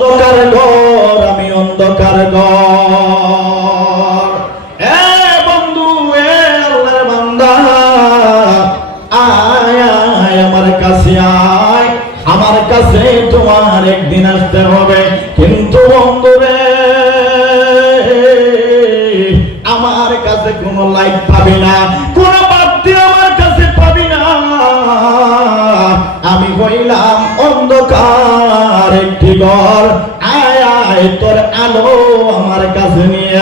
অন্ধকার ঘর, আমি অন্ধকার ঘর। এ বন্ধু, এ আল্লাহর বান্দা, আয় আয় আমার কাছে আয়। আমার কাছে তোমার একদিন আসতে হবে। আয় তোর আলো আমার কাছে নিয়ে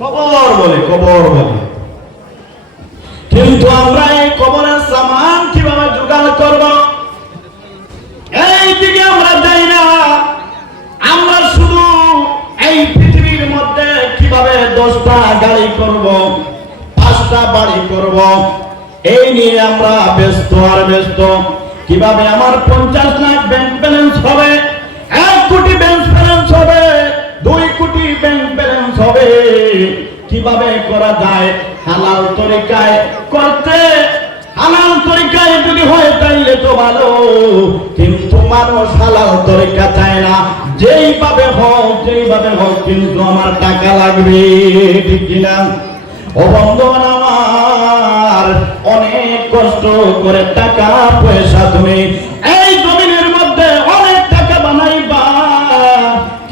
কবর বলে কবর বলে। কিন্তু আমরা এই কবরের সামান কীভাবে জোগাড় করব? এই দিকে আমরা যাই না। আমরা শুধু এই পৃথিবীর মধ্যে কীভাবে দশটা গাড়ি করব পাঁচটা বাড়ি করব এই নিয়ে আমরা ব্যস্ত আর ব্যস্ত। কীভাবে আমার পঞ্চাশ লাখ ব্যাংক ব্যালেন্স হবে? এক কোটি ব্যাংক ব্যালেন্স হবে, দুই কোটি ব্যাংক ব্যালেন্স হবে। কীভাবে করা যায়? হালাল তরিকায় করতে। হালাল তরিকায় যদি হয় তাইলে তো ভালো, কিন্তু মানুষ হালাল তরিকা চায় না। যেইভাবে হোক যেইভাবে হোক, কিন্তু আমার টাকা লাগবে, ঠিক কিনা? ও অনেক কষ্ট করে টাকা পয়সা তুমি এই জমিনের মধ্যে অনেক টাকা বানাইবা।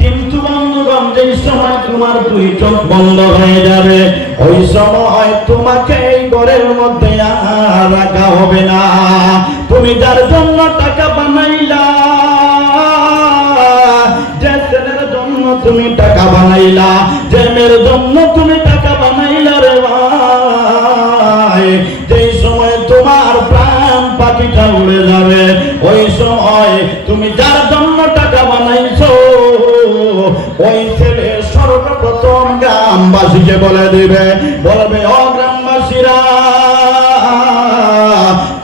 কিন্তু বন্ধুগণ, যেই সময় তোমার দুই চোখ বন্ধ হয়ে যাবে, ওই সময় তোমাকে এই ঘরের মধ্যে রাখা হবে না। তুমি যার জন্য টাকা বানাইলা, যে ছেলের জন্য তুমি টাকা বানাইলা, যে মেয়ের জন্য তুমি টাকা বানাইলা উড়ে যাবে। ওই সময় তুমি যার জন্য টাকা বানাইছো, ওই ছেলে সর্বপ্রথম গ্রামবাসীকে বলে দিবে। বলবে, ও গ্রামবাসীরা,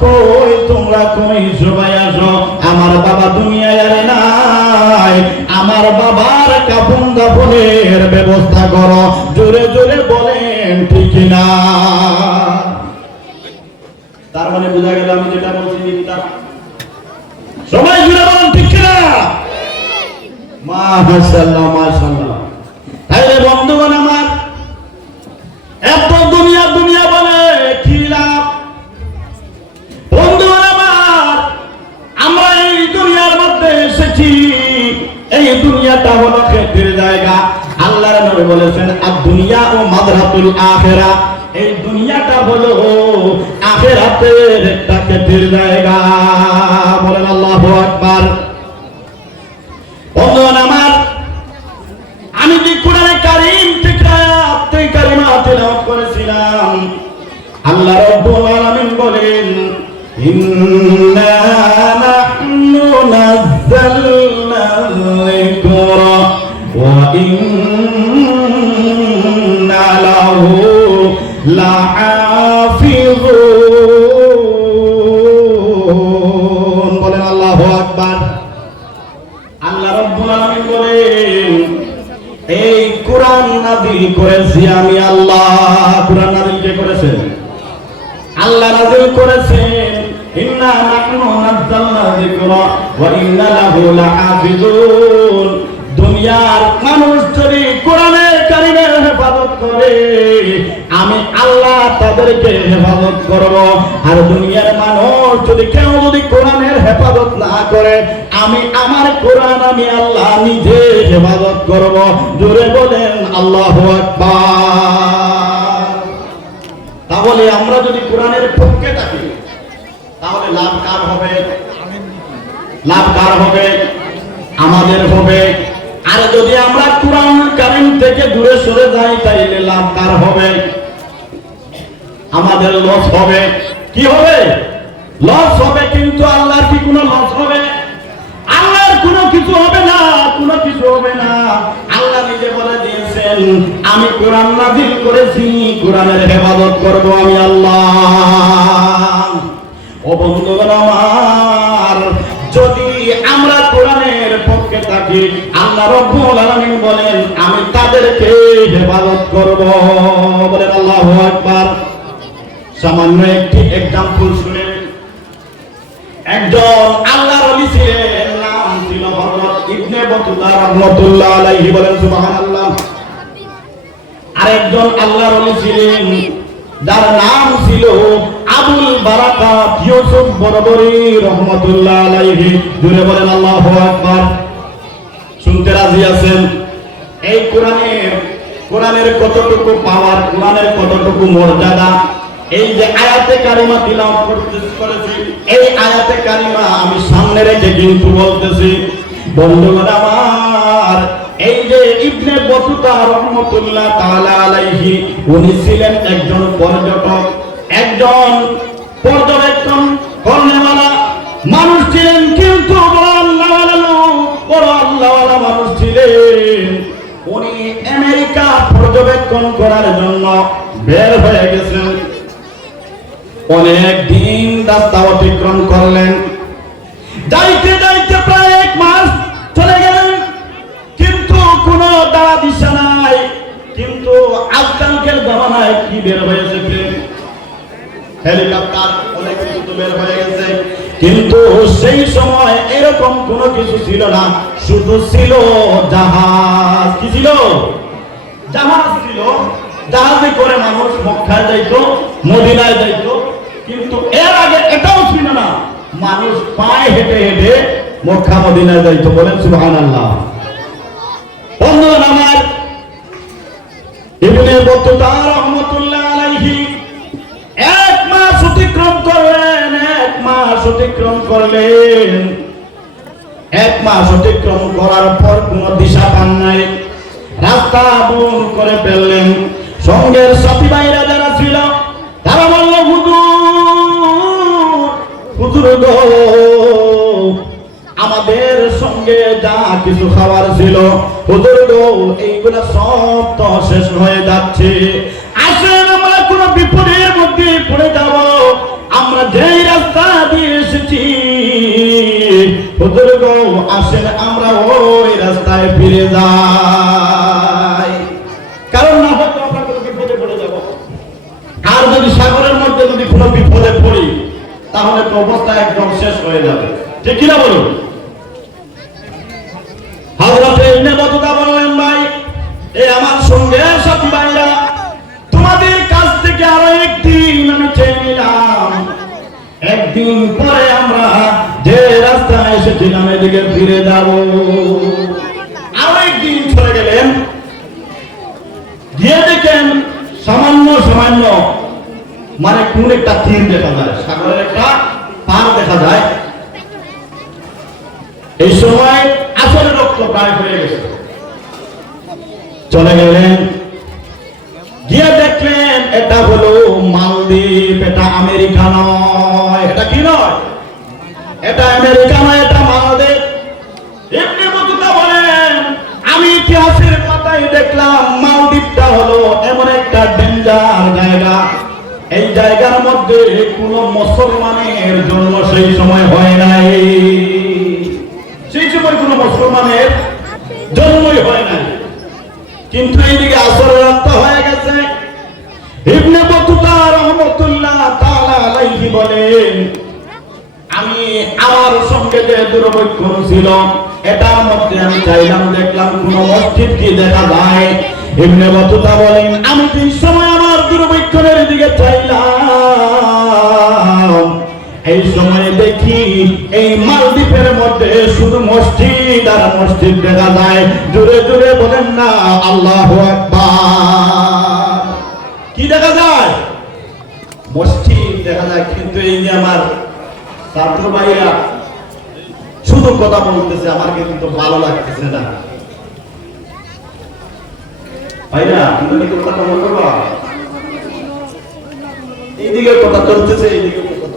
কই তোমরা কই সবাই আসো? আমার বাবা দুনিয়ায় আর নাই। আমার বাবার কাপন দাপনের ব্যবস্থা করো। জোরে জোরে বলেন, ঠিক না তার মানে বোঝা গেল আমি যেটা আমরা। এই দুনিয়ার মধ্যে এসেছি। এই দুনিয়াটা হলো ক্ষেত্রের জায়গা। আল্লাহর নবী বলেছেন আর দুনিয়া ও মাদরাতুল আখেরা এই দুনিয়াটা হলো আখেরাতের একটা ক্ষেত্রের জায়গা। বলেন আল্লাহু আকবার। বন্ধুগণ আমার, আমি যে কোরআনে কারিম থেকে আয়াত কারিমা তেলাওয়াত করেছিলাম, আল্লাহ রাব্বুল আলামিন বলেন, ইন্না নাহনু নাযালনা যিকরা ওয়া ইন্না লাহু লাহাফিজুন করেছি আমি আল্লাহ। কে আল্লাহ ইন্না নাহনু নাযালনা যিকরা ওয়া ইন্না লাহু লাহাফিজুন। দুনিয়ার মানুষ যদি কোরআনের কারিমের হেফাজত করে, আমি আল্লাহ তাদেরকে হেফাজত করব। আর দুনিয়ার মানুষ যদি কেউ যদি কোরআনের হেফাজত না করে আমি আমার কোরআন আমি আল্লাহ নিজে হেফাজত করব। জোরে বলেন, আল্লাহ তাহলে আমরা যদি কোরআনের পক্ষে থাকি, তাহলে লাভ কার হবে? লাভ কার হবে? আমাদের হবে। আর যদি আমরা কোরআন কারিম থেকে দূরে সরে যাই, তাইলে লাভ কার হবে? আমাদের লস হবে। কি হবে? লস হবে কিন্তু কিছু হবে না, কোনো কিছু হবে না। আল্লাহ নিজে বলে দিয়েছেন, আমি কোরআন নাজিল করেছি, কোরআনের হেফাজত করব আমি আল্লাহ। ও বন্ধুগণ আমার, যদি আমরা কোরআনের পক্ষে থাকি, আল্লাহ রব্বুল আলামিন বলেন, আমি তাদেরকে হেফাজত করব। বলেন আল্লাহু আকবার। সামান্য একটি এক্সাম্পল শুনেন একজন বতুল্লাহ রহমতুল্লাহ আলাইহি বলেন, সুবহানাল্লাহ। আরেকজন আল্লাহর ওলি ছিলেন, যার নাম ছিল আবুল বারাকাত ইউসুফ বরবরি রহমতুল্লাহ আলাইহি। জুড়ে বলেন, আল্লাহু আকবার। শুনতে রাজি আছেন? এই কোরআনের কোরআনের কতটুকু পাওয়ার কোরআনের কতটুকু মর্যাদা? এই যে আয়াতে কারিমা করতে- করেছি, এই আয়াতে কারিমা আমি সামনে রেখে কিন্তু বলতেছি বন্ধুগণ আমার, এই যে ইবনে বতুতা রহমতুল্লাহ তাআলা আলাইহি, উনি ছিলেন একজন পর্যটক, একজন পর্যবেক্ষণ, কর্নেওয়ালা। মানুষ ছিলেন কিন্তু বড় বড় মানুষ ছিলেন। উনি আমেরিকা পর্যবেক্ষণ করার জন্য বের হয়ে গেছেন। অনেক দিন রাস্তা অতিক্রম করলেন। যাইতে যাইতে প্রায় এক মাস কিন্তু আজকালকের জমানায় কি বের হয়েছে হেলিকপ্টার অনেক কিছু বের হয়ে গেছে। কিন্তু সেই সময় এরকম কোনো কিছু ছিল না। শুধু ছিল জাহাজ। কি ছিল? জাহাজ ছিল। জাহাজে করে মানুষ মক্কায় যাইতো মদিনায় যাইতো। কিন্তু এর আগে এটাও ছিল না। মানুষ পায়ে হেঁটে হেঁটে মক্কা মদিনায় যাইতো। বলেন সুবহানাল্লাহ। বন্ধুগণ আমার ইবনে বতুতা রহমতুল্লাহ আলাইহি এক মাস অতিক্রম করলেন, এক মাস অতিক্রম করলেন। এক মাস অতিক্রম করার পর কোন দিশা পান নাই। রাস্তা ভুল করে ফেললেন। সঙ্গের সাথী ভাইরা যারা ছিল, তারা বলল, হুজুর হুজুর গো সঙ্গে যা কিছু খাবার ছিল এইগুলা সব তো শেষ হয়ে যাচ্ছে। কারণ না আর যদি সাগরের মধ্যে যদি কোনো বিপদে পড়ি, তাহলে তো অবস্থা একদম শেষ হয়ে যাবে। ঠিক কিনা বলুন? হযরতে ইবনে বললেন ভাই। এই আমার সঙ্গে সাথী ভাইরা? তোমাদের কাছ থেকে আরও একদিন আমি চেয়ে একদিন পরে আমরা যে রাস্তায় এসেছিলাম, এদিকে ফিরে যাব। আরও একদিন চলে গেলেন। গিয়ে দেখেন সামান্য সামান্য মানে কোন একটা তীর দেখা যায়, সাগরের একটা পার দেখা যায়। এই সময় চলে গেলেন। গিয়ে দেখলেন, এটা হলো মালদ্বীপ, এটা আমেরিকা নয়। এটা কি নয়? এটা আমেরিকা নয়, এটা মালদ্বীপ। এমন একটা ডেঞ্জার জায়গা। এই জায়গার মধ্যে কোন মুসলমানের জন্ম সেই সময় হয় নাই। সেই সময় কোন মুসলমানের জন্মই হয় নাই। কিন্তু এইদিকে আসর হয়ে গেছে। ইবনে বতুতা তাআলা আলাইহি বলেন, আমি আমার সঙ্গে যে ছিল, এটার মধ্যে আমি চাইলাম, দেখলাম কোন মসজিদ কি দেখা যায়। ইবনে বতুতা বলেন, আমি তিন সময় আমার দুর্বৈক্ষণের দিকে চাইলাম। এই সময় দেখি এই মালদ্বীপের মধ্যে শুধু মসজিদ আর মসজিদ দেখা যায়। জোরে জোরে বলেন না, আল্লাহু কি দেখা যায়? মসজিদ দেখা যায়, কিন্তু এই যে আমার ছাত্র ভাইরা শুধু কথা বলতেছে আমাকে কিন্তু ভালো লাগতেছে না। ভাইরা, তুমি কি কথা বলব? এইদিকে কথা চলতেছে, এইদিকে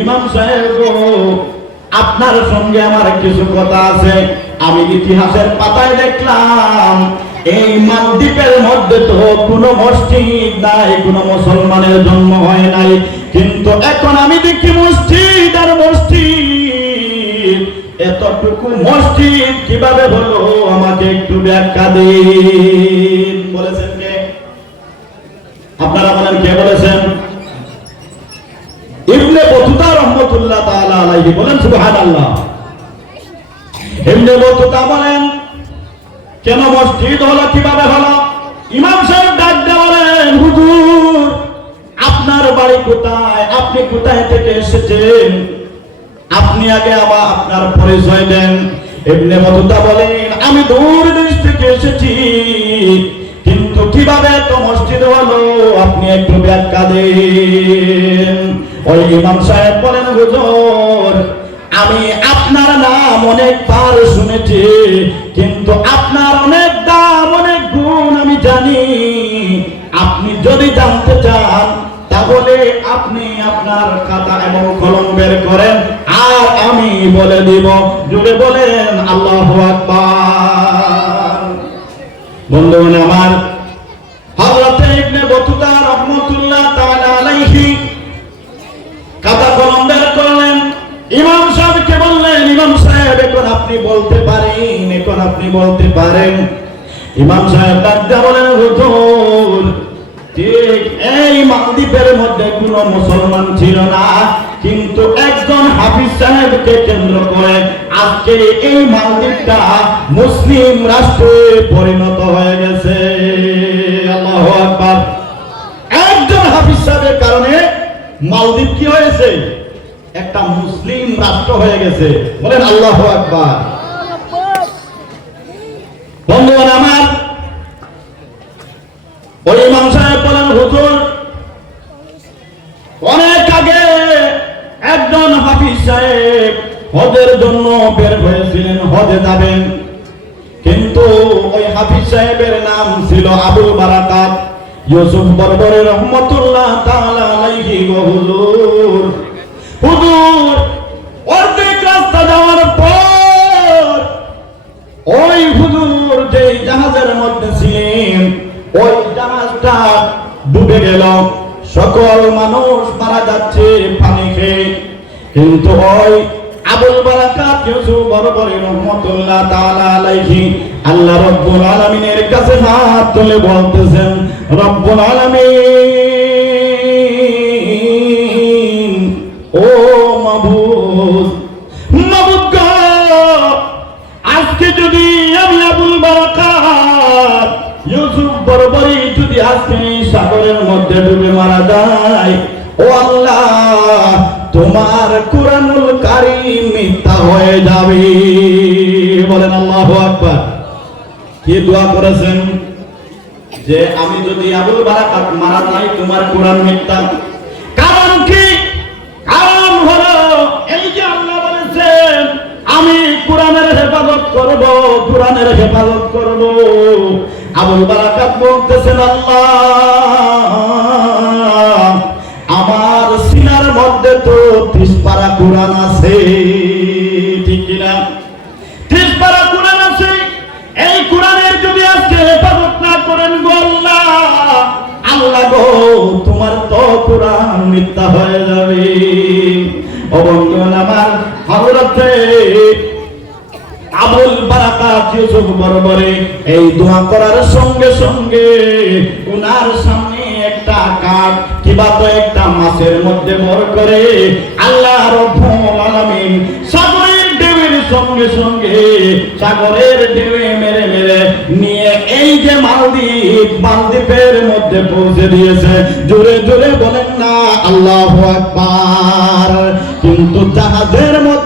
ইমাম সাহেব আপনার সঙ্গে আমার কিছু কথা আছে। আমি ইতিহাসের পাতায় দেখলাম, এই মালদ্বীপের মধ্যে তো কোনো মসজিদ নাই, কোনো মুসলমানের জন্ম হয় নাই। কিন্তু এখন আমি দেখি মসজিদ আর মসজিদ, এতটুকু মসজিদ কীভাবে হলো, আমাকে একটু ব্যাখ্যা দিন। বলেছেন কে আপনারা বলেন কে বলেছেন ইবনে বতুতা রহমতুল্লাহ তাআলা আলাইহি বলেন সুবহানাল্লাহ ইবনে বতুতা বলেন, কেন মসজিদ হলো, কীভাবে হলো? ইমাম সাহেব ডাক বলেন, হুজুর, আপনার বাড়ি কোথায়? আপনি কোথায় থেকে এসেছেন? আপনি আগে আবার আপনার পরিচয় দেন। এমনি মতুতা বলেন, আমি দূর দেশ থেকে এসেছি, কিন্তু কীভাবে তো মসজিদ হলো? আপনি একটু ব্যাখ্যা দেন। ওই ইমাম সাহেব বলেন, হুজুর আমি আপনার নাম অনেকবার শুনেছি, কিন্তু আপনার অনেক দাম, অনেক গুণ আমি জানি। আপনি যদি জানতে চান, তাহলে আপনি আপনার খাতা এবং কলম বের করেন, আর আমি বলে দিব। জুড়ে বলেন, আল্লাহ আকবার। বন্ধুগণ আমার আপনি বলতে পারেন, এখন আপনি বলতে পারেন। ইমাম সাহেব দিয়ে বলেন, হুজুর এই মালদ্বীপের মধ্যে মুসলমান ছিল না, কিন্তু একজন হাফিজ সাহেবকে কেন্দ্র করে আজকে এই মালদ্বীপটা মুসলিম রাষ্ট্রে পরিণত হয়ে গেছে। একজন হাফিজ সাহেবের কারণে মালদ্বীপ কি হয়েছে? একটা মুসলিম রাষ্ট্র হয়ে গেছে। বলেন আল্লাহ আকবার। বন্ধুগণ আমার ওই ইমাম সাহেব বলেন, হুজুর, অনেক আগে একজন হাফিজ সাহেব হজের জন্য বের হয়েছিলেন, হজে যাবেন। কিন্তু ওই হাফিজ সাহেবের নাম ছিল আবুল বারাকাত। ইউসুফ বরবরে রহমতুল্লাহ তাআলা আলাইহি ওয়া অর্ধেক রাস্তা যাওয়ার পর ওই জাহাজের মধ্যে ডুবে সকল মানুষ মারা যাচ্ছে পানি খেয়ে। কিন্তু ওই আবুল বারাকাত ইউসুফ বরবরি রহমতুল্লাহ তাআলা আলাইহি আল্লাহ রাব্বুল আলামিনের কাছে হাত তুলে বলতেছেন, রব্বুল আলামিন আজকে সাগরের মধ্যে ডুবে মারা যায়। ও আল্লাহ, তোমার কোরআনুল কারীম মিথ্যা হয়ে যাবে। বলেন আল্লাহু আকবার। কি দোয়া করেছেন? যে আমি যদি আবুল বারাকাত মারা যাই, তোমার কোরআন মিথ্যা। কারণ কি? কারণ হলো, এই যে আল্লাহ বলেছেন, আমি কোরআনের হেফাজত করব, কোরআনের হেফাজত করব। আবুল বারাকাত বলতেছেন আল্লাহ। আমার সিনার মধ্যে তো ত্রিশ পারা কোরআন আছে। ঠিক কিনা? ত্রিশ পারা কোরআন আছে। এই কোরআনের যদি আজকে হেফাজত না করেন গো আল্লাহ আল্লাহ গো, তোমার তো কোরআন মিথ্যা হয়ে যাবে। ও বন্ধুগণ আমার হযরতে এই দোয়া করার সঙ্গে সঙ্গে উনার সামনে একটা কিবা তো একটা মাছের মধ্যে করে। আল্লাহ সাগরের সঙ্গে সঙ্গে সাগরের মেরে মেরে নিয়ে এই যে মালদ্বীপ, মালদ্বীপের মধ্যে পৌঁছে দিয়েছে। জোরে জোরে বলেন না, আল্লাহু আকবার। কিন্তু জাহাজের মধ্যে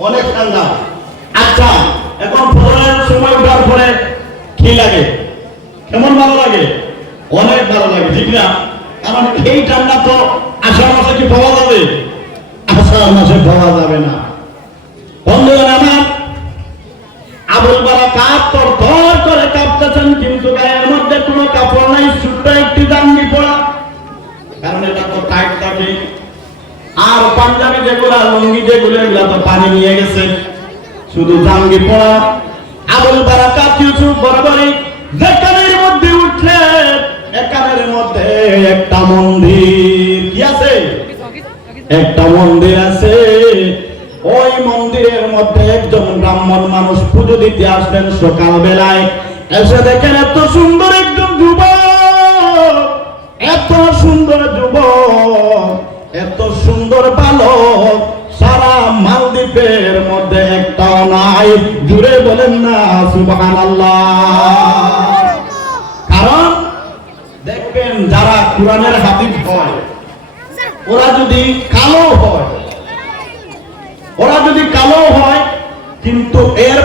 অনেক ঠান্ডা। আচ্ছা এখন ফজরের সময় উঠার পরে কি লাগে? কেমন ভালো লাগে? অনেক ভালো লাগে, ঠিক না? কারণ এই ঠান্ডা তো আষাঢ় মাসে কি পাওয়া যাবে? আষাঢ় মাসে পাওয়া যাবে না। বন্ধুগণ, আমার আবুল বারা পাঞ্জাবি যেগুলা লুঙ্গি যেগুলো এগুলা তো পানি নিয়ে গেছে। শুধু জাঙ্গি পড়া। আবুল বারা কাপ ইউসুফ বরাবরই যে কানের মধ্যে উঠলে একানের মধ্যে একটা মন্দির। কি আছে? একটা মন্দির আছে। ওই মন্দিরের মধ্যে একজন ব্রাহ্মণ মানুষ পুজো দিতে আসবেন সকাল বেলায় এসে দেখেন এত সুন্দর একজন যুবক। এত সুন্দর যুবক। এত সুন্দর বালক, সারা মালদ্বীপের মধ্যে একটাও নাই। জুড়ে বলেন না, সুবহানাল্লাহ। কারণ, দেখবেন যারা কোরআনের হাফিজ হয়, ওরা যদি কালো হয়, ওরা যদি কালো হয়, কিন্তু এর